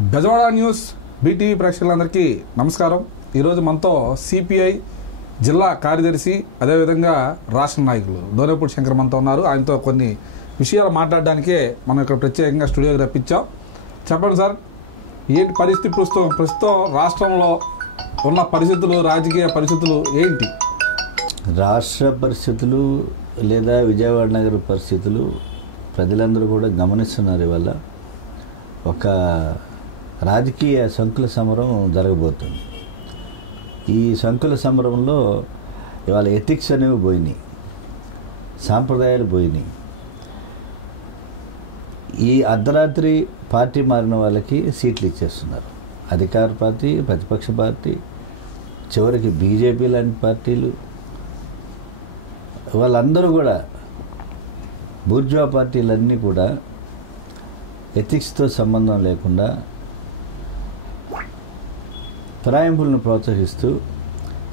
Bezawada news BTV ప్రేక్షకులందరికీ నమస్కారం. ఈరోజు మనతో సిపిఐ జిల్లా కార్యదర్శి అదేవిధంగా రాష్ట్ర నాయకులు దోనేపూడి శంకర్ మనతో ఉన్నారు. ఆయనతో కొన్ని విషయాలు మాట్లాడడానికే మనం ఇక్కడ ప్రత్యేకంగా స్టూడియోకి రప్పించాం. చెప్పండి సార్, ఏంటి పరిస్థితి ప్రస్తుతం రాష్ట్రంలో ఉన్న పరిస్థితులు, రాజకీయ పరిస్థితులు ఏంటి? రాష్ట్ర పరిస్థితులు లేదా విజయవాడ నగర పరిస్థితులు ప్రజలందరూ కూడా గమనిస్తున్నారు. ఇవాళ ఒక రాజకీయ సంకుల సమరం జరగబోతుంది. ఈ సంకుల సమరంలో ఇవాళ ఎథిక్స్ అనేవి పోయినాయి, సాంప్రదాయాలు పోయినాయి. ఈ అర్ధరాత్రి పార్టీ మారిన వాళ్ళకి సీట్లు ఇచ్చేస్తున్నారు. అధికార పార్టీ, ప్రతిపక్ష పార్టీ, చివరికి బీజేపీ లాంటి పార్టీలు, వాళ్ళందరూ కూడా బూర్జువా పార్టీలన్నీ కూడా ఎథిక్స్తో సంబంధం లేకుండా ఫిరాయింపులను ప్రోత్సహిస్తూ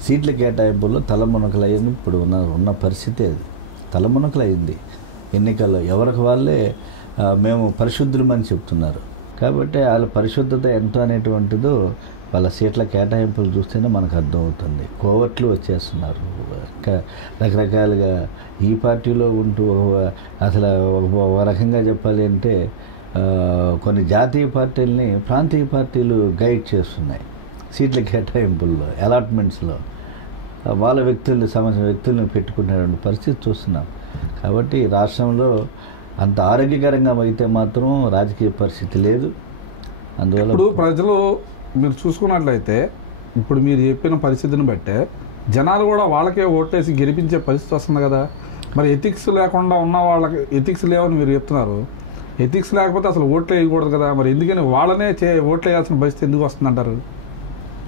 సీట్ల కేటాయింపుల్లో తలమునకలయ్యింది. ఇప్పుడు ఉన్న పరిస్థితి అది తలమునకలయ్యింది. ఎన్నికల్లో ఎవరికి వాళ్ళే మేము పరిశుద్ధులమని చెప్తున్నారు. కాబట్టి వాళ్ళ పరిశుద్ధత ఎంత అనేటువంటిదో వాళ్ళ సీట్ల కేటాయింపులు చూస్తేనే మనకు అర్థమవుతుంది. కోవట్లు వచ్చేస్తున్నారు రకరకాలుగా. ఈ పార్టీలో ఉంటూ అసలు ఒక రకంగా చెప్పాలి అంటే కొన్ని జాతీయ పార్టీలని ప్రాంతీయ పార్టీలు గైడ్ చేస్తున్నాయి. సీట్ల కేటాయింపుల్లో, అలాట్మెంట్స్లో వాళ్ళ వ్యక్తులను పెట్టుకునేటువంటి పరిస్థితి చూస్తున్నాం. కాబట్టి రాష్ట్రంలో అంత ఆరోగ్యకరంగా అయితే మాత్రం రాజకీయ పరిస్థితి లేదు. అందువల్ల ఇప్పుడు ప్రజలు మీరు చూసుకున్నట్లయితే ఇప్పుడు మీరు చెప్పిన పరిస్థితిని బట్టే జనాలు కూడా వాళ్ళకే ఓట్లేసి గెలిపించే పరిస్థితి వస్తుంది కదా. మరి ఎథిక్స్ లేకుండా ఉన్న వాళ్ళకి ఎథిక్స్ లేవని మీరు చెప్తున్నారు. ఎథిక్స్ లేకపోతే అసలు ఓట్లు వేయకూడదు కదా. మరి ఎందుకని వాళ్ళనే ఓట్లు వేయాల్సిన పరిస్థితి ఎందుకు వస్తుందంటారు?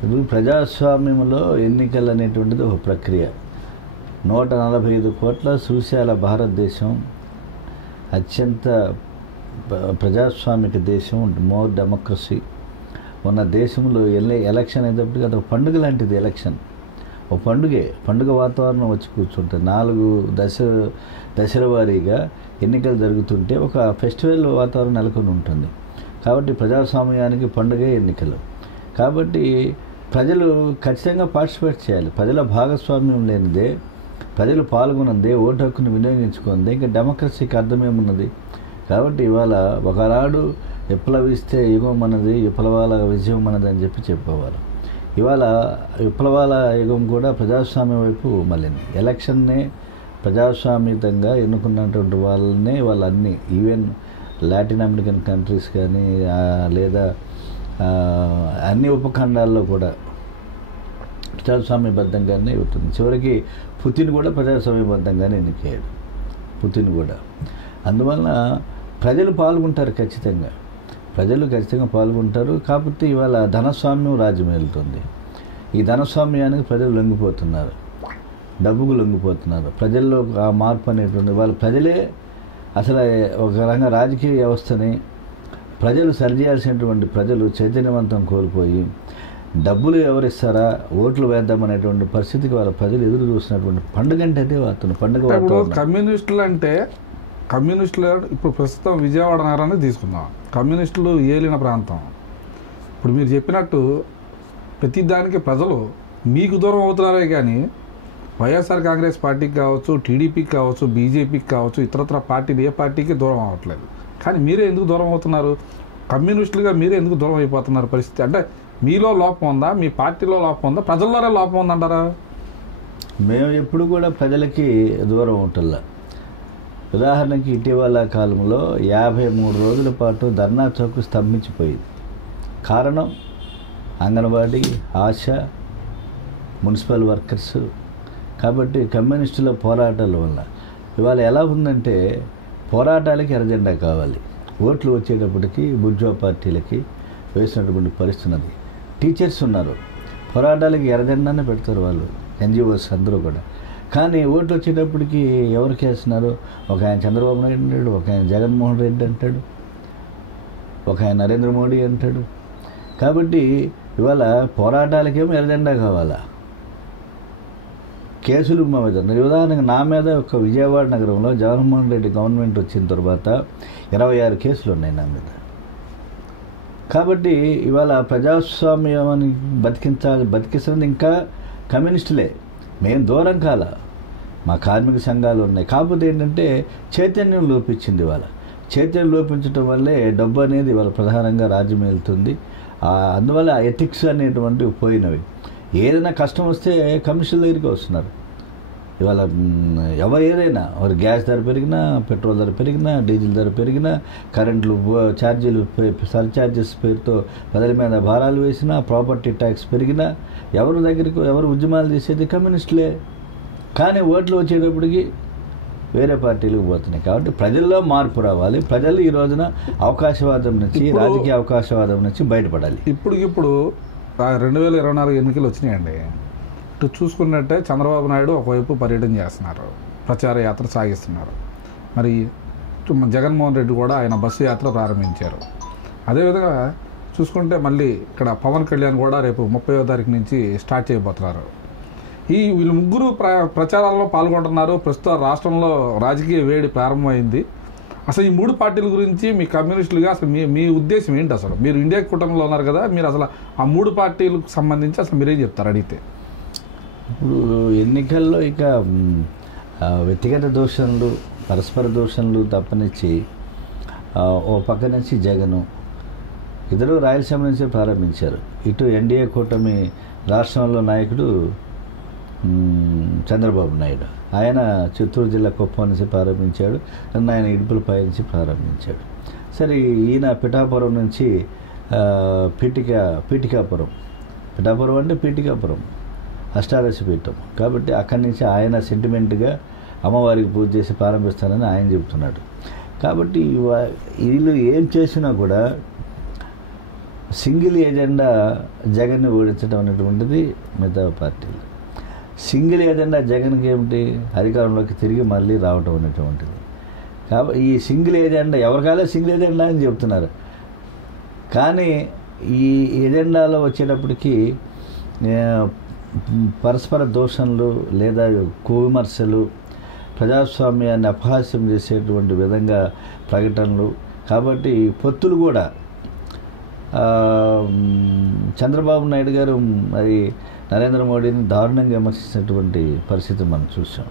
ఇప్పుడు ప్రజాస్వామ్యంలో ఎన్నికలు అనేటువంటిది ఒక ప్రక్రియ. 145 కోట్ల సుశాల భారతదేశం అత్యంత ప్రజాస్వామిక దేశం, మోర్ డెమోక్రసీ ఉన్న దేశంలో ఎలక్షన్ అయినప్పటికీ అది ఒక పండుగ లాంటిది. ఎలక్షన్ ఒక పండుగ వాతావరణం వచ్చి కూర్చుంటుంది. 4 దశల వారీగా ఎన్నికలు జరుగుతుంటే ఒక ఫెస్టివల్ వాతావరణం నెలకొని ఉంటుంది. కాబట్టి ప్రజాస్వామ్యానికి పండుగే ఎన్నికలు. కాబట్టి ప్రజలు ఖచ్చితంగా పార్టిసిపేట్ చేయాలి. ప్రజల భాగస్వామ్యం లేనిదే, ప్రజలు పాల్గొన్నదే, ఓటు హక్కును వినియోగించుకుందే ఇంకా డెమోక్రసీకి అర్థమేమున్నది? కాబట్టి ఇవాళ ఒకనాడు విప్లవిస్తే యుగం అన్నది, విప్లవాల విజయం అన్నది అని చెప్పేవారు. ఇవాళ విప్లవాల యుగం కూడా ప్రజాస్వామ్యం వైపు మళ్ళీంది. ఎలక్షన్నే ప్రజాస్వామ్యంగా ఎన్నుకున్నటువంటి వాళ్ళన్నీ ఈవెన్ లాటిన్ అమెరికన్ కంట్రీస్ కానీ లేదా అన్ని ఉపఖండాల్లో కూడా ప్రజాస్వామ్యబద్ధంగానే అవుతుంది. చివరికి పుతిన్ కూడా ప్రజాస్వామ్యబద్ధంగానే ఎన్నికయ్యాడు. పుతిన్ కూడా. అందువలన ప్రజలు పాల్గొంటారు, ఖచ్చితంగా పాల్గొంటారు. కాకపోతే ఇవాళ ధనస్వామ్యం రాజ్యం వెళ్తుంది. ఈ ధనస్వామ్యానికి ప్రజలు లొంగిపోతున్నారు, డబ్బుకు లొంగిపోతున్నారు. ప్రజల్లో ఆ మార్పు అనేటువంటి ప్రజలే అసలు ఒక రకంగా రాజకీయ వ్యవస్థని ప్రజలు సరిచేయాల్సినటువంటి ప్రజలు చైతన్యవంతం కోల్పోయి డబ్బులు ఎవరిస్తారా, ఓట్లు వేద్దామనేటువంటి పరిస్థితికి వాళ్ళ ప్రజలు ఎదురు చూసినటువంటి పండుగ అంటే అదే పండుగ. కమ్యూనిస్టులు ఇప్పుడు ప్రస్తుతం విజయవాడ నగరాన్ని తీసుకుందాం. కమ్యూనిస్టులు ఏలిన ప్రాంతం. ఇప్పుడు మీరు చెప్పినట్టు ప్రతిదానికి ప్రజలు మీకు దూరం అవుతున్నారే కానీ వైఎస్ఆర్ కాంగ్రెస్ పార్టీకి కావచ్చు, టీడీపీకి కావచ్చు, బీజేపీకి కావచ్చు, ఇతరత్ర పార్టీలు ఏ పార్టీకి దూరం అవ్వట్లేదు. కానీ మీరే ఎందుకు దూరం అవుతున్నారు? కమ్యూనిస్టులుగా మీరే ఎందుకు దూరం అయిపోతున్నారు? పరిస్థితి అంటే మీలో లోపం ఉందా, మీ పార్టీలో లోపం ఉందా, ప్రజల్లోనే లోపం ఉందంటారా? మేము ఎప్పుడు కూడా ప్రజలకి దూరం ఉంటుందా. ఉదాహరణకి ఇటీవల కాలంలో 53 రోజుల పాటు ధర్నా చౌక్ స్తంభించిపోయింది. కారణం అంగన్వాడీ, ఆశ, మున్సిపల్ వర్కర్స్. కాబట్టి కమ్యూనిస్టుల పోరాటాల వల్ల ఇవాళ ఎలా ఉందంటే పోరాటాలకి ఎర్రజెండా కావాలి. ఓట్లు వచ్చేటప్పటికి బుర్జువా పార్టీలకి వేసినటువంటి పరిస్థితి. టీచర్స్ ఉన్నారు, పోరాటాలకి ఎర్రజెండానే పెడతారు వాళ్ళు, ఎన్జిఓస్ అందరూ కూడా. కానీ ఓట్లు వచ్చేటప్పటికి ఎవరికి వేస్తున్నారు? ఒక ఆయన చంద్రబాబు నాయుడు అంటాడు, ఒక ఆయన జగన్మోహన్ రెడ్డి అంటాడు, ఒక ఆయన నరేంద్ర మోడీ అంటాడు. కాబట్టి ఇవాళ పోరాటాలకేమో ఎర్రజెండా కావాలా, కేసులు మా మీద. ఉదాహరణకు నా మీద ఒక విజయవాడ నగరంలో జగన్మోహన్ రెడ్డి గవర్నమెంట్ వచ్చిన తర్వాత 26 కేసులు ఉన్నాయి నా మీద. కాబట్టి ఇవాళ ప్రజాస్వామ్యాన్ని బతికిస్తున్నది ఇంకా కమ్యూనిస్టులే. మేము దూరం కాల, మా కార్మిక సంఘాలు ఉన్నాయి. కాకపోతే ఏంటంటే చైతన్యం లోపించింది. ఇవాళ చైతన్యం లోపించడం వల్లే డబ్బు అనేది ఇవాళ ప్రధానంగా రాజ్యం వెళ్తుంది. అందువల్ల ఎథిక్స్ అనేటువంటివి పోయినవి. ఏదైనా కష్టం వస్తే కమిషన్ల దగ్గరికి వస్తున్నారు. ఇవాళ ఏదైనా ఒక గ్యాస్ ధర పెరిగినా, పెట్రోల్ ధర పెరిగినా, డీజిల్ ధర పెరిగినా, కరెంట్లు ఛార్జీలు సర్ఛార్జెస్ పేరుతో ప్రజల మీద భారాలు వేసినా, ప్రాపర్టీ ట్యాక్స్ పెరిగినా ఎవరు ఉద్యమాలు చేసేది కమ్యూనిస్టులే. కానీ ఓట్లు వచ్చేటప్పటికి వేరే పార్టీలకు పోతున్నాయి. కాబట్టి ప్రజల్లో మార్పు రావాలి. ప్రజలు ఈ రోజున అవకాశవాదం నుంచి, రాజకీయ అవకాశవాదం నుంచి బయటపడాలి. ఇప్పుడు 2024 ఎన్నికలు వచ్చినాయండి. ఇటు చూసుకున్నట్టే చంద్రబాబు నాయుడు ఒకవైపు పర్యటన చేస్తున్నారు, ప్రచార యాత్ర సాగిస్తున్నారు. మరి జగన్మోహన్ రెడ్డి కూడా ఆయన బస్సు యాత్ర ప్రారంభించారు. అదేవిధంగా చూసుకుంటే మళ్ళీ ఇక్కడ పవన్ కళ్యాణ్ కూడా రేపు 30వ తారీఖు నుంచి స్టార్ట్ చేయబోతున్నారు. వీళ్ళు ముగ్గురు ప్రచారాల్లో పాల్గొంటున్నారు. ప్రస్తుతం రాష్ట్రంలో రాజకీయ వేడి ప్రారంభమైంది. అసలు ఈ మూడు పార్టీల గురించి మీ కమ్యూనిస్టులుగా అసలు మీ ఉద్దేశం ఏంటి? అసలు మీరు ఇండియా కూటమిలో ఉన్నారు కదా, మీరు అసలు ఆ మూడు పార్టీలకు సంబంధించి అసలు మీరేం చెప్తారు అడిగితే? ఇప్పుడు ఎన్నికల్లో ఇక వ్యక్తిగత దూషణలు, పరస్పర దూషణలు తప్పనిచ్చి ఓ పక్క నుంచి జగను, ఇద్దరు రాయలసీమ నుంచి ప్రారంభించారు. ఇటు ఎన్డీఏ కూటమి రాష్ట్రంలో నాయకుడు చంద్రబాబు నాయుడు, ఆయన చిత్తూరు జిల్లా కుప్పం నుంచి ప్రారంభించాడు. ఆయన ఇడుపులపై నుంచి ప్రారంభించాడు. సరే, ఈయన పిఠాపురం నుంచి పీఠికాపురం అంటే పీఠికాపురం అష్టాదశ పీఠం. కాబట్టి అక్కడి నుంచి ఆయన సెంటిమెంట్గా అమ్మవారికి పూజ చేసి ప్రారంభిస్తానని ఆయన చెబుతున్నాడు. కాబట్టి వీళ్ళు ఏం చేసినా కూడా సింగిల్ ఎజెండా జగన్ని ఓడించడం అనేటువంటిది మిగతా పార్టీలు. సింగిల్ ఏజెండా జగన్కి ఏమిటి? అధికారంలోకి తిరిగి మళ్ళీ రావటం అనేటువంటిది. కాబట్టి ఈ సింగిల్ ఏజెండా ఎవరికాలే సింగిల్ ఏజెండా అని చెప్తున్నారు. కానీ ఈ ఎజెండాలో వచ్చేటప్పటికి పరస్పర దోషణలు లేదా కువిమర్శలు, ప్రజాస్వామ్యాన్ని అపహాస్యం చేసేటువంటి విధంగా ప్రకటనలు. కాబట్టి పొత్తులు కూడా చంద్రబాబు నాయుడు గారు మరి నరేంద్ర మోడీని దారుణంగా విమర్శించినటువంటి పరిస్థితి మనం చూసాం.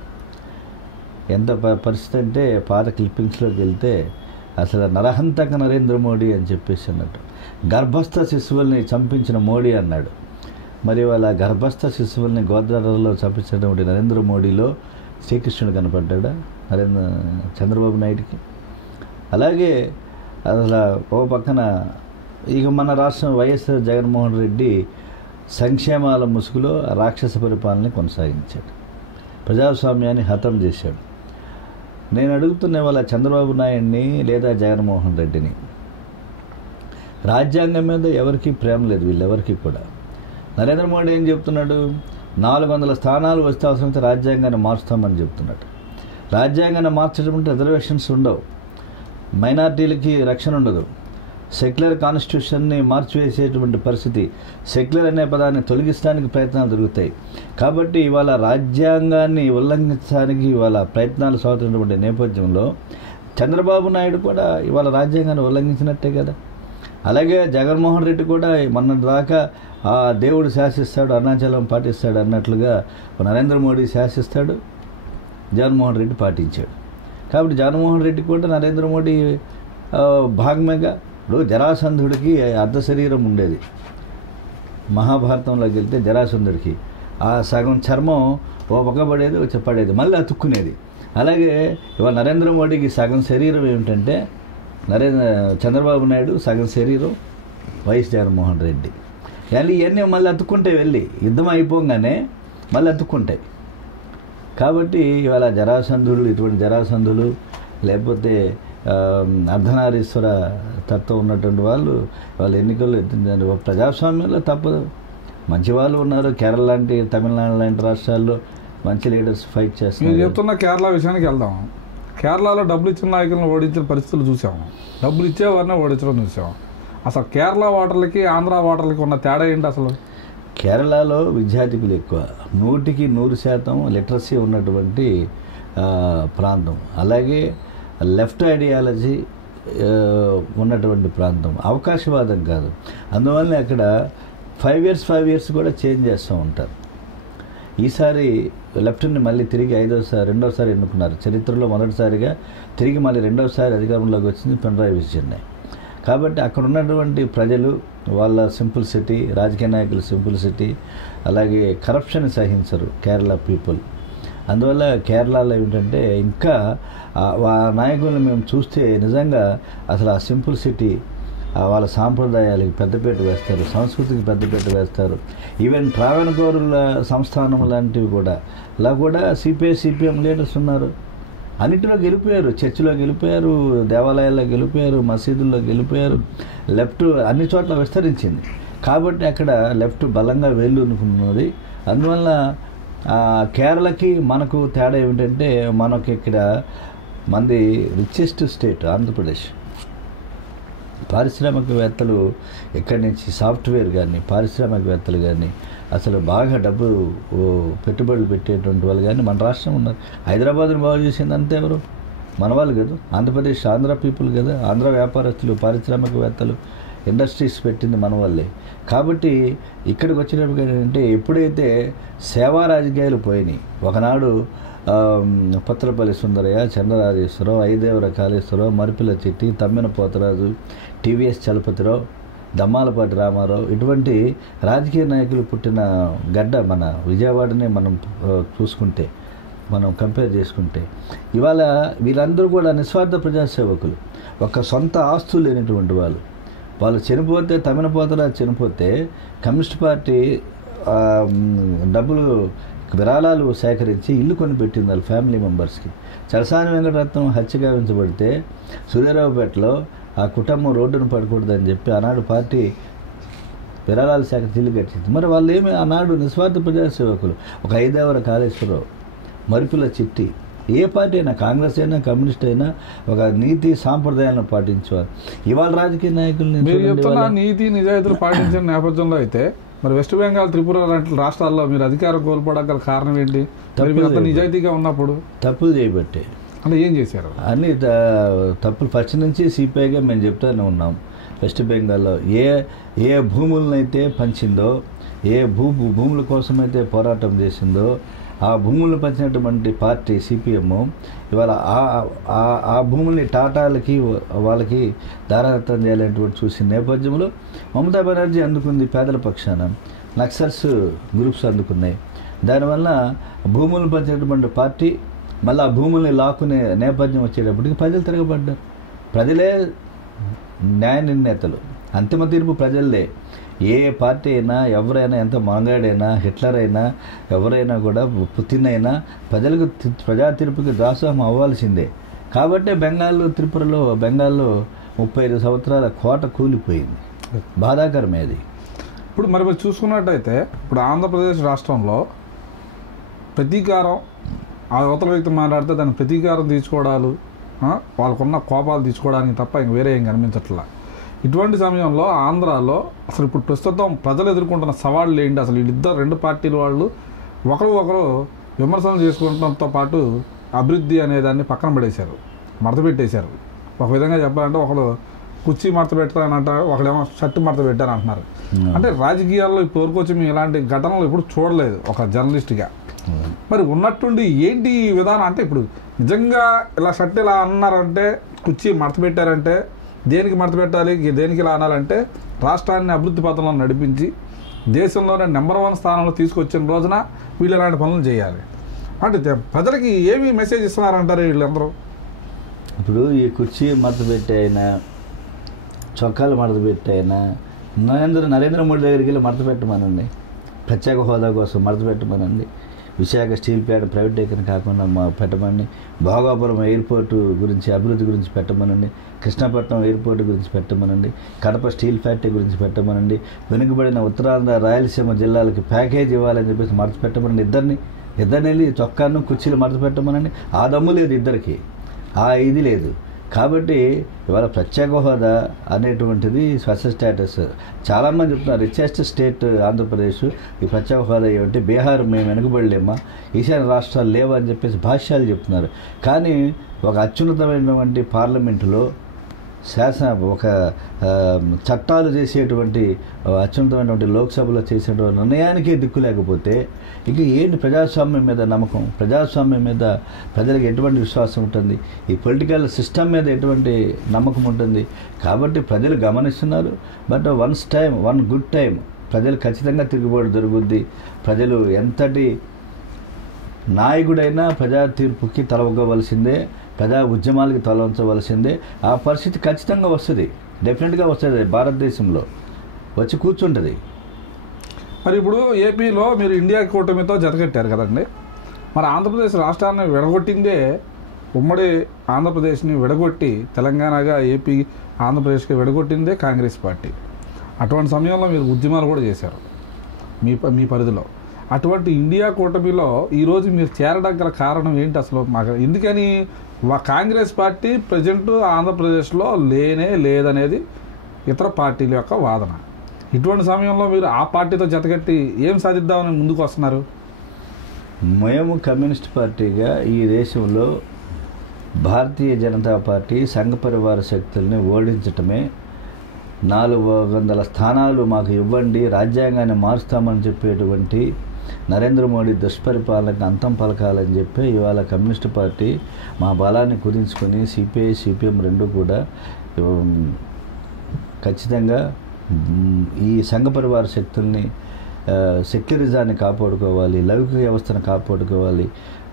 ఎంత పరిస్థితి అంటే పాత క్లిప్పింగ్స్లోకి వెళ్తే అసలు నరహంతక నరేంద్ర మోడీ అని చెప్పేసి అన్నట్టు. గర్భస్థ శిశువుల్ని చంపించిన మోడీ అన్నాడు. మరి వాళ్ళ గర్భస్థ శిశువుల్ని గోదావరిలో చంపించినటువంటి నరేంద్ర మోడీలో శ్రీకృష్ణుడు కనపడ్డా చంద్రబాబు నాయుడికి? అలాగే అసలు ఓ పక్కన ఇక మన రాష్ట్రం వైఎస్ జగన్మోహన్ రెడ్డి సంక్షేమాల ముసుగులో రాక్షస పరిపాలన కొనసాగించాడు, ప్రజాస్వామ్యాన్ని హతం చేశాడు. నేను అడుగుతున్న వాళ్ళ చంద్రబాబు నాయుడిని లేదా జగన్మోహన్ రెడ్డిని, రాజ్యాంగం మీద ఎవరికీ ప్రేమ లేదు వీళ్ళెవరికి కూడా. నరేంద్ర మోడీ ఏం చెప్తున్నాడు? 400 స్థానాలు వస్తే అవసరమైతే రాజ్యాంగాన్ని మార్చుతామని చెప్తున్నాడు. రాజ్యాంగాన్ని మార్చడం అంటే రిజర్వేషన్స్ ఉండవు, మైనార్టీలకి రక్షణ ఉండదు, సెక్యులర్ కాన్స్టిట్యూషన్ని మార్చివేసేటువంటి పరిస్థితి, సెక్యులర్ అనే పదాన్ని తొలగించడానికి ప్రయత్నాలు జరుగుతాయి. కాబట్టి ఇవాళ రాజ్యాంగాన్ని ఉల్లంఘించడానికి ఇవాళ ప్రయత్నాలు సాగుతున్నటువంటి నేపథ్యంలో చంద్రబాబు నాయుడు కూడా ఇవాళ రాజ్యాంగాన్ని ఉల్లంఘించినట్టే కదా. అలాగే జగన్మోహన్ రెడ్డి కూడా మొన్న దాకా ఆ దేవుడు శాసిస్తాడు, అరుణాచలం పాటిస్తాడు అన్నట్లుగా నరేంద్ర మోడీ శాసిస్తాడు, జగన్మోహన్ రెడ్డి పాటించాడు. కాబట్టి జగన్మోహన్ రెడ్డి కూడా నరేంద్ర మోడీ భాగమేగా. ఇప్పుడు జరాసంధుడికి అర్ధ శరీరం ఉండేది, మహాభారతంలోకి వెళ్తే జరాసంధుడికి ఆ సగం చర్మం ఓ పక్క పడేది, వచ్చి పడేది, మళ్ళీ అతుక్కునేది. అలాగే ఇవాళ నరేంద్ర మోడీకి సగం శరీరం ఏమిటంటే చంద్రబాబు నాయుడు, సగం శరీరం వైఎస్ జగన్మోహన్ రెడ్డి. ఇవన్నీ మళ్ళీ అతుక్కుంటాయి, వెళ్ళి యుద్ధం అయిపోగానే మళ్ళీ అతుక్కుంటాయి. కాబట్టి ఇవాళ ఇటువంటి జరాసంధులు లేకపోతే అర్ధనారీశ్వర తత్వం ఉన్నటువంటి వాళ్ళ ఎన్నికల్లో ప్రజాస్వామ్యంలో తప్పదు. మంచి వాళ్ళు ఉన్నారు, కేరళ లాంటి, తమిళనాడు లాంటి రాష్ట్రాల్లో మంచి లీడర్స్ ఫైట్ చేస్తారు. నేను చెప్తున్న కేరళ విషయానికి వెళ్దాం. కేరళలో డబ్బులు ఇచ్చిన నాయకులను ఓడించిన పరిస్థితులు చూసాము, డబ్బులు ఇచ్చేవారినే ఓడించడం చూసాము. అసలు కేరళ ఓటర్లకి ఆంధ్ర ఓటర్లకి ఉన్న తేడా ఏంటి అసలు? కేరళలో విద్యార్థికులు ఎక్కువ, 100% లిటరసీ ఉన్నటువంటి ప్రాంతం. అలాగే లెఫ్ట్ ఐడియాలజీ ఉన్నటువంటి ప్రాంతం, అవకాశవాదం కాదు. అందువల్ల అక్కడ 5 years కూడా చేంజ్ చేస్తూ ఉంటారు. ఈసారి లెఫ్ట్ని మళ్ళీ తిరిగి రెండోసారి ఎన్నుకున్నారు. చరిత్రలో మొదటిసారిగా తిరిగి మళ్ళీ రెండోసారి అధికారంలోకి వచ్చింది పినరాయి విజయన్. కాబట్టి అక్కడ ఉన్నటువంటి ప్రజలు వాళ్ళ సింప్లిసిటీ, రాజకీయ నాయకుల సింప్లిసిటీ, అలాగే కరప్షన్ సహించరు కేరళ పీపుల్. అందువల్ల కేరళలో ఏమిటంటే ఇంకా ఆ నాయకులను మేము చూస్తే నిజంగా అసలు ఆ సింప్లిసిటీ, వాళ్ళ సాంప్రదాయాలకి పెద్దపీట వేస్తారు, సంస్కృతికి పెద్దపీట వేస్తారు. ఈవెన్ ట్రావెన్కోరుల సంస్థానం లాంటివి కూడా ఇలా కూడా సిపిఎం లీడర్స్ ఉన్నారు. అన్నింటిలో గెలిపోయారు, చర్చిలో గెలిపోయారు, దేవాలయాల్లో గెలిపోయారు, మసీదుల్లో గెలిపోయారు. లెఫ్ట్ అన్ని చోట్ల విస్తరించింది. కాబట్టి అక్కడ లెఫ్ట్ బలంగా వేళ్ళూనుకున్నది. అందువల్ల కేరళకి మనకు తేడా ఏమిటంటే మనకి ఇక్కడ మంది రిచెస్ట్ స్టేట్ ఆంధ్రప్రదేశ్. పారిశ్రామికవేత్తలు ఎక్కడి నుంచి సాఫ్ట్వేర్ కానీ పారిశ్రామికవేత్తలు కానీ అసలు బాగా డబ్బు పెట్టుబడులు పెట్టేటువంటి వాళ్ళు కానీ మన రాష్ట్రం ఉన్నారు. హైదరాబాద్ని బాగు చేసింది అంతే ఎవరు? మన వాళ్ళు కదా, ఆంధ్రప్రదేశ్ ఆంధ్ర పీపుల్ కదా, ఆంధ్ర వ్యాపారస్తులు పారిశ్రామికవేత్తలు ఇండస్ట్రీస్ పెట్టింది మన వాళ్ళే. కాబట్టి ఇక్కడికి వచ్చినప్పుడు ఏంటంటే ఎప్పుడైతే సేవా రాజకీయాలు పోయినాయి, ఒకనాడు పత్రపల్లి సుందరయ్య, చంద్రరాజేశ్వరరావు, ఐదేవర కాళేశ్వరరావు, మరిపిల్ల చెట్టి, తమ్మిన పోతరాజు, టీవీఎస్ చలపతిరావు, దమ్మాలపాటి రామారావు ఇటువంటి రాజకీయ నాయకులు పుట్టిన గడ్డ మన విజయవాడనే మనం చూసుకుంటే, మనం కంపేర్ చేసుకుంటే ఇవాళ వీళ్ళందరూ కూడా నిస్వార్థ ప్రజాసేవకులు. ఒక సొంత ఆస్తులు లేనటువంటి వాళ్ళు చనిపోతే, తమ్మిన పోతరాజు చనిపోతే కమ్యూనిస్ట్ పార్టీ డబ్బులు విరాళాలు సేకరించి ఇల్లు కొనిపెట్టింది వాళ్ళ ఫ్యామిలీ మెంబర్స్కి. చలసాని వెంకటరత్నం హత్య గావించబడితే సూర్యారావుపేటలో ఆ కుటుంబం రోడ్డును పడకూడదని చెప్పి ఆనాడు పార్టీ విరాళాలు సేకరించి ఇల్లు కట్టింది. మరి వాళ్ళు ఏమి ఆనాడు నిస్వార్థ ప్రజాసేవకులు. ఒక ఐదేవర కాళేశ్వరరావు, మరిపిల్ల చిట్టి, ఏ పార్టీ అయినా, కాంగ్రెస్ అయినా కమ్యూనిస్ట్ అయినా ఒక నీతి సాంప్రదాయాలను పాటించేవారు. ఇవాళ రాజకీయ నాయకులు నీతి నిజాయితీలు పాటించిన నేపథ్యంలో అయితే మరి వెస్ట్ బెంగాల్, త్రిపుర లాంటి రాష్ట్రాల్లో మీరు అధికారం కోల్పోవడానికి కారణం ఏంటి? నిజాయితీగా ఉన్నప్పుడు తప్పులు చేయబట్టే. అంటే ఏం చేశారు? అన్ని తప్పులు ఫస్ట్ నుంచి సిపిఐగా మేము చెప్తానే ఉన్నాం. వెస్ట్ బెంగాల్లో ఏ భూములనైతే పంచిందో, ఏ భూముల కోసమైతే పోరాటం చేసిందో ఆ భూములను పంచినటువంటి పార్టీ సిపిఎం ఇవాళ ఆ భూముల్ని టాటాలకి వాళ్ళకి దారాదత్తం చేయాలనేటువంటి చూసిన నేపథ్యంలో మమతా బెనర్జీ అందుకుంది పేదల పక్షాన, నక్సల్స్ గ్రూప్స్ అందుకున్నాయి. దానివల్ల భూములను పంచినటువంటి పార్టీ మళ్ళీ ఆ భూముల్ని లాక్కునే నేపథ్యం వచ్చేటప్పటికి ప్రజలు తిరగబడ్డారు. ప్రజలే న్యాయ నిర్ణేతలు, అంతిమ తీర్పు ప్రజలదే. ఏ పార్టీ అయినా, ఎవరైనా, ఎంత మాంగాడైనా, హిట్లర్ అయినా, ఎవరైనా కూడా, పుతిన్ అయినా ప్రజలకు ప్రజా తీర్పుకి దాసోహం అవ్వాల్సిందే. కాబట్టి బెంగాల్లో 35 సంవత్సరాల కోట కూలిపోయింది. బాధాకరమేది. ఇప్పుడు మరి మీరు చూసుకున్నట్టయితే ఇప్పుడు ఆంధ్రప్రదేశ్ రాష్ట్రంలో ప్రతీకారం, ఆ అవతల వ్యక్తి మాట్లాడితే దాని ప్రతీకారం తీసుకోవడాలు, వాళ్ళకున్న కోపాలు తీసుకోవడానికి తప్ప ఇంక వేరే ఏం కనిపించట్లా. ఇటువంటి సమయంలో ఆంధ్రాలో అసలు ఇప్పుడు ప్రస్తుతం ప్రజలు ఎదుర్కొంటున్న సవాళ్ళు ఏంటి? అసలు వీళ్ళిద్దరు రెండు పార్టీల వాళ్ళు ఒకరు విమర్శలు చేసుకోవడంతో పాటు అభివృద్ధి అనేదాన్ని పక్కన పడేశారు, మడత పెట్టేశారు. ఒక విధంగా చెప్పాలంటే ఒకరు కుర్చీ మడత పెట్టారని అంటారు, ఒకడేమో షర్టు మడత పెట్టారని అంటున్నారు. అంటే రాజకీయాల్లో ఇప్పటివరకు వచ్చి మేము ఇలాంటి ఘటనలు ఇప్పుడు చూడలేదు ఒక జర్నలిస్ట్గా. మరి ఉన్నట్టుండి ఏంటి విధానం? అంటే ఇప్పుడు నిజంగా ఇలా షర్ట్ ఇలా అన్నారంటే, కుర్చీ మడత పెట్టారంటే దేనికి మడత పెట్టాలి, దేనికి ఇలా అనాలంటే రాష్ట్రాన్ని అభివృద్ధి పథంలో నడిపించి దేశంలోనే నెంబర్ 1 స్థానంలో తీసుకొచ్చిన రోజున వీళ్ళు ఇలాంటి పనులు చేయాలి. అంటే ప్రజలకి ఏమి మెసేజ్ ఇస్తున్నారంటారు వీళ్ళందరూ? ఇప్పుడు ఈ కుర్చీ మడత పెట్టైనా, చొక్కాలు మడత పెట్టైనా నరేంద్ర మోడీ దగ్గరికి వెళ్ళి మడత పెట్టమనండి, ప్రత్యేక హోదా కోసం మడత పెట్టమనండి, విశాఖ స్టీల్ ప్లాంట్ ప్రైవేటీకరణ కాకుండా పెట్టమని, భోగాపురం ఎయిర్పోర్టు గురించి అభివృద్ధి గురించి పెట్టమనండి, కృష్ణపట్నం ఎయిర్పోర్టు గురించి పెట్టమనండి, కడప స్టీల్ ఫ్యాక్టరీ గురించి పెట్టమనండి, వెనుకబడిన ఉత్తరాంధ్ర రాయలసీమ జిల్లాలకి ప్యాకేజ్ ఇవ్వాలని చెప్పేసి మడత పెట్టమనండి. ఇద్దరిని వెళ్ళి చొక్కాను కుర్చీలు మడత పెట్టమనండి. ఆ దమ్ము లేదు ఇద్దరికి, ఆ ఇది లేదు. కాబట్టి ఇవాళ ప్రత్యేక హోదా అనేటువంటిది స్పెషల్ స్టేటస్. చాలామంది చెప్తున్నారు రిచెస్ట్ స్టేట్ ఆంధ్రప్రదేశ్, ఈ ప్రత్యేక హోదా ఏమంటే బీహార్ మేము వెనుకబడలేమా, ఈశాన్య రాష్ట్రాలు లేవా అని చెప్పేసి భాష్యాలు చెప్తున్నారు. కానీ ఒక అత్యున్నతమైనటువంటి పార్లమెంటులో ఒక చట్టాలు చేసేటువంటి అత్యున్నతమైనటువంటి లోక్సభలో చేసేటువంటి నిర్ణయానికే దిక్కు లేకపోతే ఇక ఏంటి ప్రజాస్వామ్యం మీద నమ్మకం, ప్రజాస్వామ్యం మీద ప్రజలకు ఎటువంటి విశ్వాసం ఉంటుంది, ఈ పొలిటికల్ సిస్టమ్ మీద ఎటువంటి నమ్మకం ఉంటుంది. కాబట్టి ప్రజలు గమనిస్తున్నారు. బట్ వన్ గుడ్ టైం ప్రజలు ఖచ్చితంగా తిరుగుబాటు జరుగుద్ది. ప్రజలు ఎంతటి నాయకుడైనా ప్రజా తీర్పుకి తలవగవలసిందే, ప్రజా ఉద్యమాలకి తలవంచవలసిందే. ఆ పరిస్థితి ఖచ్చితంగా వస్తుంది, డెఫినెట్గా వస్తుంది, భారతదేశంలో వచ్చి కూర్చుంటుంది. మరి ఇప్పుడు ఏపీలో మీరు ఇండియా కూటమితో జతకట్టారు కదండి, మరి ఆంధ్రప్రదేశ్ రాష్ట్రాన్ని విడగొట్టిందే, ఉమ్మడి ఆంధ్రప్రదేశ్ని విడగొట్టి తెలంగాణగా ఏపీ ఆంధ్రప్రదేశ్కి విడగొట్టిందే కాంగ్రెస్ పార్టీ. అటువంటి సమయంలో మీరు ఉద్యమాలు కూడా చేశారు మీ పరిధిలో. అటువంటి ఇండియా కూటమిలో ఈరోజు మీరు చేరడానికి కారణం ఏంటి అసలు? మాకు ఎందుకని కాంగ్రెస్ పార్టీ ప్రజెంట్ ఆంధ్రప్రదేశ్లో లేదనేది ఇతర పార్టీల యొక్క వాదన. ఇటువంటి సమయంలో మీరు ఆ పార్టీతో జతకట్టి ఏం సాధిద్దామని ముందుకు వస్తున్నారు? మేము కమ్యూనిస్ట్ పార్టీగా ఈ దేశంలో భారతీయ జనతా పార్టీ సంఘ పరివార శక్తుల్ని ఓడించటమే, 400 స్థానాలు మాకు ఇవ్వండి, రాజ్యాంగాన్ని మారుస్తామని చెప్పేటువంటి నరేంద్ర మోడీ దుష్పరిపాలనకు అంతం పలకాలని చెప్పి ఇవాళ కమ్యూనిస్ట్ పార్టీ మా బలాన్ని కుదించుకొని సిపిఐ సిపిఎం రెండు కూడా ఖచ్చితంగా ఈ సంఘ పరివార శక్తుల్ని, సెక్యులరిజాన్ని కాపాడుకోవాలి, లౌకిక వ్యవస్థను కాపాడుకోవాలి,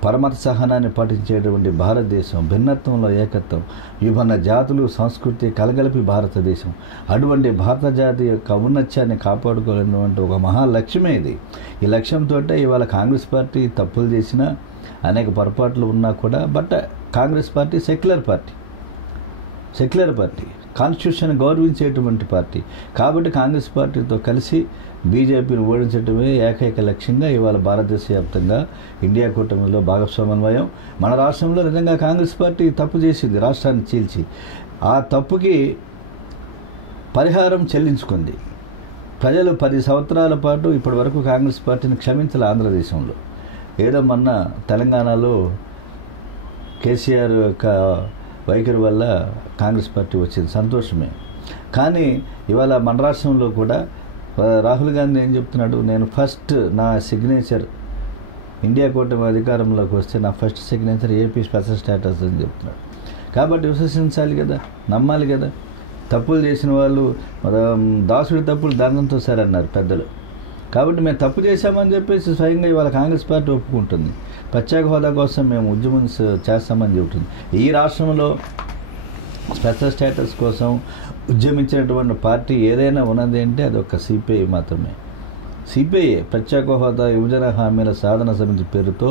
పరమత సహనాన్ని పాటించేటువంటి భారతదేశం, భిన్నత్వంలో ఏకత్వం, విభిన్న జాతులు సంస్కృతి కలగలిపి భారతదేశం, అటువంటి భారత జాతి యొక్క ఔన్నత్యాన్ని కాపాడుకోవాలన్నటువంటి ఒక మహా లక్ష్యమే ఇది. ఈ లక్ష్యంతో ఇవాళ కాంగ్రెస్ పార్టీ తప్పులు చేసినా, అనేక పొరపాట్లు ఉన్నా కూడా, but Congress party secular party, constitution గౌరవించేటువంటి పార్టీ. కాబట్టి కాంగ్రెస్ పార్టీతో కలిసి బీజేపీని ఓడించడమే ఏకైక లక్ష్యంగా ఇవాళ భారతదేశ వ్యాప్తంగా ఇండియా కూటమిలో భాగస్వామ్యం. మన రాష్ట్రంలో నిజంగా కాంగ్రెస్ పార్టీ తప్పు చేసింది, రాష్ట్రాన్ని చీల్చి ఆ తప్పుకి పరిహారం చెల్లించుకుంది. ప్రజలు 10 సంవత్సరాల పాటు ఇప్పటి వరకు కాంగ్రెస్ పార్టీని క్షమించాలి. ఆంధ్రదేశంలో ఏదో మొన్న తెలంగాణలో కేసీఆర్ యొక్క వైఖరి వల్ల కాంగ్రెస్ పార్టీ వచ్చింది, సంతోషమే. కానీ ఇవాళ మన రాష్ట్రంలో కూడా రాహుల్ గాంధీ ఏం చెప్తున్నాడు, నేను ఫస్ట్ నా సిగ్నేచర్ ఇండియా కూటమి అధికారంలోకి వస్తే నా first signature AP special status అని చెప్తున్నాడు. కాబట్టి విశ్వసించాలి కదా, నమ్మాలి కదా. తప్పులు చేసిన వాళ్ళు దాసుడి తప్పులు దండంతో సరే అన్నారు పెద్దలు. కాబట్టి మేము తప్పు చేశామని చెప్పేసి స్వయంగా ఇవాళ కాంగ్రెస్ పార్టీ ఒప్పుకుంటుంది. ప్రత్యేక హోదా కోసం మేము ఉద్యమం చేస్తామని చెబుతుంది. ఈ రాష్ట్రంలో స్పెషల్ స్టేటస్ కోసం ఉద్యమించినటువంటి పార్టీ ఏదైనా ఉన్నది అంటే అది ఒక సిపిఐ మాత్రమే. సిపిఐ ప్రత్యేక హోదా యువజన హామీల సాధన సమితి పేరుతో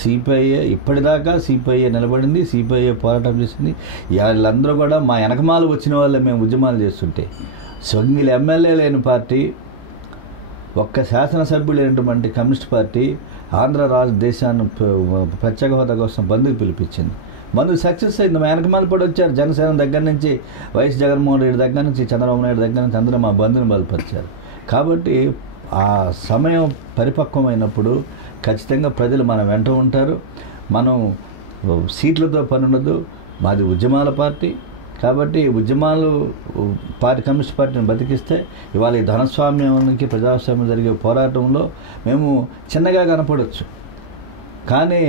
సిపిఐ ఇప్పటిదాకా సిపిఐ నిలబడింది, సిపిఐ పోరాటం చేసింది. వీళ్ళందరూ కూడా మా వెనకమాలు వచ్చిన వాళ్ళే మేము ఉద్యమాలు చేస్తుంటే, సొంగిలి ఎమ్మెల్యే లేని పార్టీ, ఒక్క శాసనసభ్యులు లేనటువంటి కమ్యూనిస్ట్ పార్టీ ఆంధ్ర దేశాన్ని ప్రత్యేక హోదా కోసం బంద్కు పిలిపించింది. బంధు సక్సెస్ అయింది. మా వెనకమాల పడి వచ్చారు. జనసేన దగ్గర నుంచి, వైఎస్ జగన్మోహన్ రెడ్డి దగ్గర నుంచి, చంద్రబాబు నాయుడు దగ్గర నుంచి అందరూ మా బంధుని బలపరిచారు. కాబట్టి ఆ సమయం పరిపక్వమైనప్పుడు ఖచ్చితంగా ప్రజలు మన వెంట ఉంటారు. మనం సీట్లతో పని ఉండదు, మాది ఉద్యమాల పార్టీ. కాబట్టి ఉద్యమాలు కమ్యూనిస్ట్ పార్టీని బతికిస్తే ఇవాళ ఈ ధనస్వామ్యానికి ప్రజాస్వామ్యం జరిగే పోరాటంలో మేము చిన్నగా కనపడవచ్చు, కానీ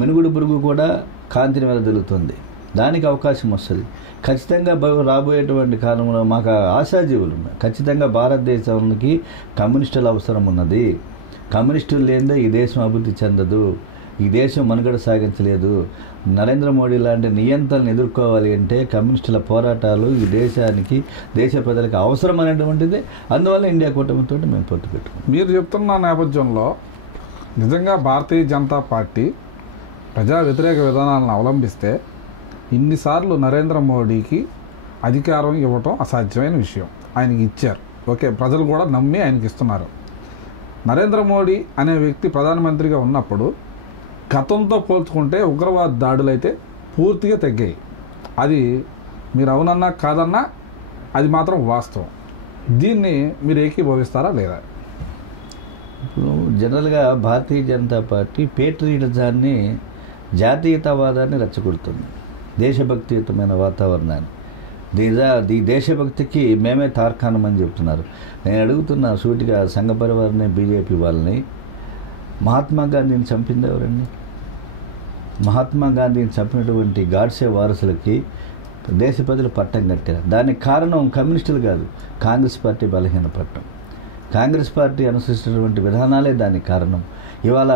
మినుగుడు బురుగు కూడా కాంతిని వెదజల్లుతుంది. దానికి అవకాశం వస్తుంది. ఖచ్చితంగా రాబోయేటువంటి కాలంలో మాకు ఆశాజీవులు ఖచ్చితంగా భారతదేశానికి కమ్యూనిస్టుల అవసరం ఉన్నది. కమ్యూనిస్టులు లేనిదే ఈ దేశం అభివృద్ధి చెందదు, ఈ దేశం మనుగడ సాగించలేదు. నరేంద్ర మోడీ లాంటి నియంత్రణను ఎదుర్కోవాలి అంటే కమ్యూనిస్టుల పోరాటాలు ఈ దేశానికి, దేశ ప్రజలకు అవసరం అనేటువంటిది. అందువల్ల ఇండియా కూటమితో మేము పొత్తు పెట్టుకున్నాం. మీరు చెప్తున్న నేపథ్యంలో నిజంగా భారతీయ జనతా పార్టీ ప్రజా వ్యతిరేక విధానాలను అవలంబిస్తే ఇన్నిసార్లు నరేంద్ర మోడీకి అధికారం ఇవ్వటం అసాధ్యమైన విషయం. ఆయనకి ఇచ్చారు, ఓకే, ప్రజలు కూడా నమ్మి ఆయనకి ఇస్తున్నారు. నరేంద్ర మోడీ అనే వ్యక్తి ప్రధానమంత్రిగా ఉన్నప్పుడు గతంతో పోల్చుకుంటే ఉగ్రవాద దాడులు అయితే పూర్తిగా తగ్గాయి. అది మీరు అవునన్నా కాదన్నా అది మాత్రం వాస్తవం. దీన్ని మీరు ఏకీభవిస్తారా లేదా? ఇప్పుడు జనరల్గా భారతీయ జనతా పార్టీ పేట్రియటిజాన్ని, జాతీయతావాదాన్ని రెచ్చగొడుతుంది, దేశభక్తియుతమైన వాతావరణాన్ని. ఈ దేశభక్తికి మేమే తార్కాణం అని చెప్తున్నారు. నేను అడుగుతున్నా సూటిగా సంఘ పరివారాన్ని, బీజేపీ వాళ్ళని, మహాత్మా గాంధీని చంపింది ఎవరండి? మహాత్మా గాంధీని చంపినటువంటి గాడ్సే వారసులకి దేశ ప్రజలు పట్టం కట్టారు. దానికి కారణం కమ్యూనిస్టులు కాదు, కాంగ్రెస్ పార్టీ బలహీనపడటం. కాంగ్రెస్ పార్టీ అనుసరిస్తున్నటువంటి విధానాలే దానికి కారణం. ఇవాళ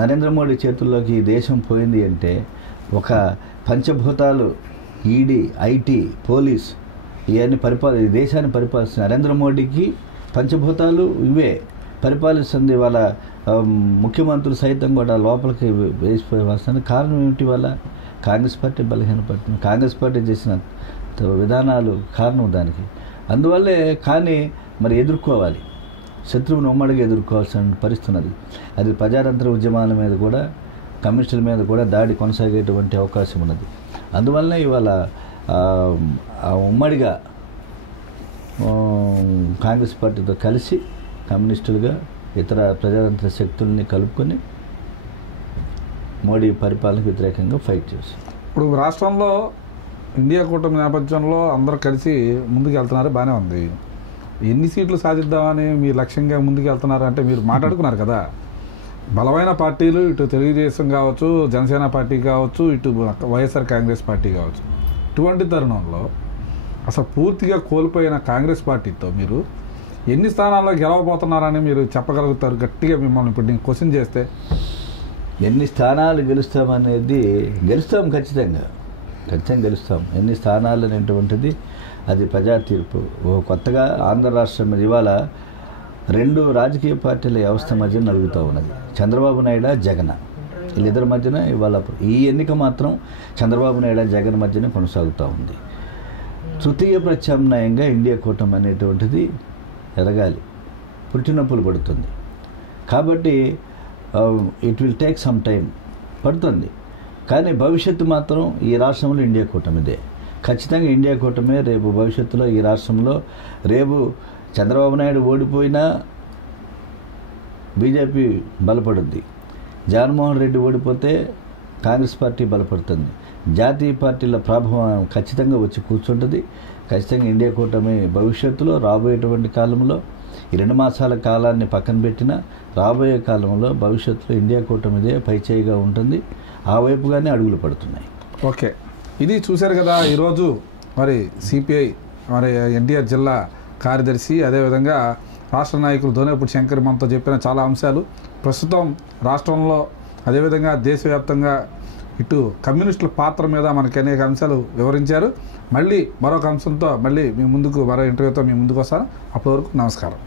నరేంద్ర మోడీ చేతుల్లోకి ఈ దేశం పోయింది అంటే ఒక పంచభూతాలు, ఈడీ, ఐటీ, పోలీస్ ఇవన్నీ ఈ దేశాన్ని పరిపాలిస్తున్న నరేంద్ర మోడీకి పంచభూతాలు ఇవే పరిపాలిస్తుంది. ఇవాళ ముఖ్యమంత్రులు సైతం కూడా లోపలికి వేసిపోయి వస్తుంది. కారణం ఏమిటి? వల్ల కాంగ్రెస్ పార్టీ బలహీనపడుతుంది. కాంగ్రెస్ పార్టీ చేసిన విధానాలు కారణం దానికి. అందువల్లే కానీ మరి ఎదుర్కోవాలి, శత్రువును ఉమ్మడిగా ఎదుర్కోవాల్సిన పరిస్థితి ఉన్నది. అది ప్రజాతంత్ర ఉద్యమాల మీద కూడా, కమ్యూనిస్టుల మీద కూడా దాడి కొనసాగేటువంటి అవకాశం ఉన్నది. అందువల్లనే ఇవాళ ఉమ్మడిగా కాంగ్రెస్ పార్టీతో కలిసి కమ్యూనిస్టులుగా ఇతర ప్రజాతంత్ర శక్తుల్ని కలుపుకొని మోడీ పరిపాలనకు వ్యతిరేకంగా ఫైట్ చేశారు. ఇప్పుడు రాష్ట్రంలో ఇండియా కూటమి నేపథ్యంలో అందరూ కలిసి ముందుకు వెళ్తున్నారు, బాగానే ఉంది. ఎన్ని సీట్లు సాధిద్దామని మీరు లక్ష్యంగా ముందుకు వెళ్తున్నారు అంటే మీరు మాట్లాడుకున్నారు కదా, బలమైన పార్టీలు ఇటు తెలుగుదేశం కావచ్చు, జనసేన పార్టీ కావచ్చు, ఇటు వైఎస్ఆర్ కాంగ్రెస్ పార్టీ కావచ్చు. ఇటువంటి తరుణంలో అసలు పూర్తిగా కోల్పోయిన కాంగ్రెస్ పార్టీతో మీరు ఎన్ని స్థానాల్లో గెలవబోతున్నారని మీరు చెప్పగలుగుతారు? గట్టిగా మిమ్మల్ని ఇప్పుడు నేను క్వశ్చన్ చేస్తే ఎన్ని స్థానాలు గెలుస్తామనేది గెలుస్తాం, ఖచ్చితంగా గెలుస్తాం. ఎన్ని స్థానాలు అనేటువంటిది అది ప్రజా తీర్పు. కొత్తగా ఆంధ్ర రాష్ట్రం మీద ఇవాళ రెండు రాజకీయ పార్టీల వ్యవస్థ మధ్య నలుగుతూ ఉన్నది. చంద్రబాబు నాయుడు, జగన్, వీళ్ళిద్దరి మధ్యన ఇవాళ ఈ ఎన్నిక మాత్రం చంద్రబాబు నాయుడు, జగన్ మధ్యన కొనసాగుతూ ఉంది. తృతీయ ప్రత్యామ్నాయంగా ఇండియా కూటమి అనేటువంటిది ఎదగాలి, పుట్టినప్పులు పడుతుంది. కాబట్టి it will take some time, పడుతుంది. కానీ భవిష్యత్తు మాత్రం ఈ రాష్ట్రంలో ఇండియా కూటమిదే. ఖచ్చితంగా ఇండియా కూటమే రేపు భవిష్యత్తులో ఈ రాష్ట్రంలో. రేపు చంద్రబాబు నాయుడు ఓడిపోయినా బీజేపీ బలపడుద్ది, జగన్మోహన్ రెడ్డి ఓడిపోతే కాంగ్రెస్ పార్టీ బలపడుతుంది. జాతీయ పార్టీల ప్రభావం ఖచ్చితంగా వచ్చి కూర్చుంటుంది. ఖచ్చితంగా ఇండియా కూటమి భవిష్యత్తులో రాబోయేటువంటి కాలంలో ఈ 2 మాసాల కాలాన్ని పక్కన పెట్టినా రాబోయే కాలంలో భవిష్యత్తులో ఇండియా కూటమిదే పైచేయిగా ఉంటుంది. ఆ వైపుగానే అడుగులు పడుతున్నాయి. ఓకే, ఇది చూశారు కదా ఈరోజు మరి సిపిఐ మరి ఎన్టీఆర్ జిల్లా కార్యదర్శి, అదేవిధంగా రాష్ట్ర నాయకులు ధోనేపూడి శంకర్ మనతో చెప్పిన చాలా అంశాలు. ప్రస్తుతం రాష్ట్రంలో అదేవిధంగా దేశవ్యాప్తంగా ఇటు కమ్యూనిస్టుల పాత్ర మీద మనకి అనేక అంశాలు వివరించారు. మళ్ళీ మరొక అంశంతో మళ్ళీ మీ ముందుకు, మరో ఇంటర్వ్యూతో మీ ముందుకు వస్తాను. అప్పటి వరకు నమస్కారం.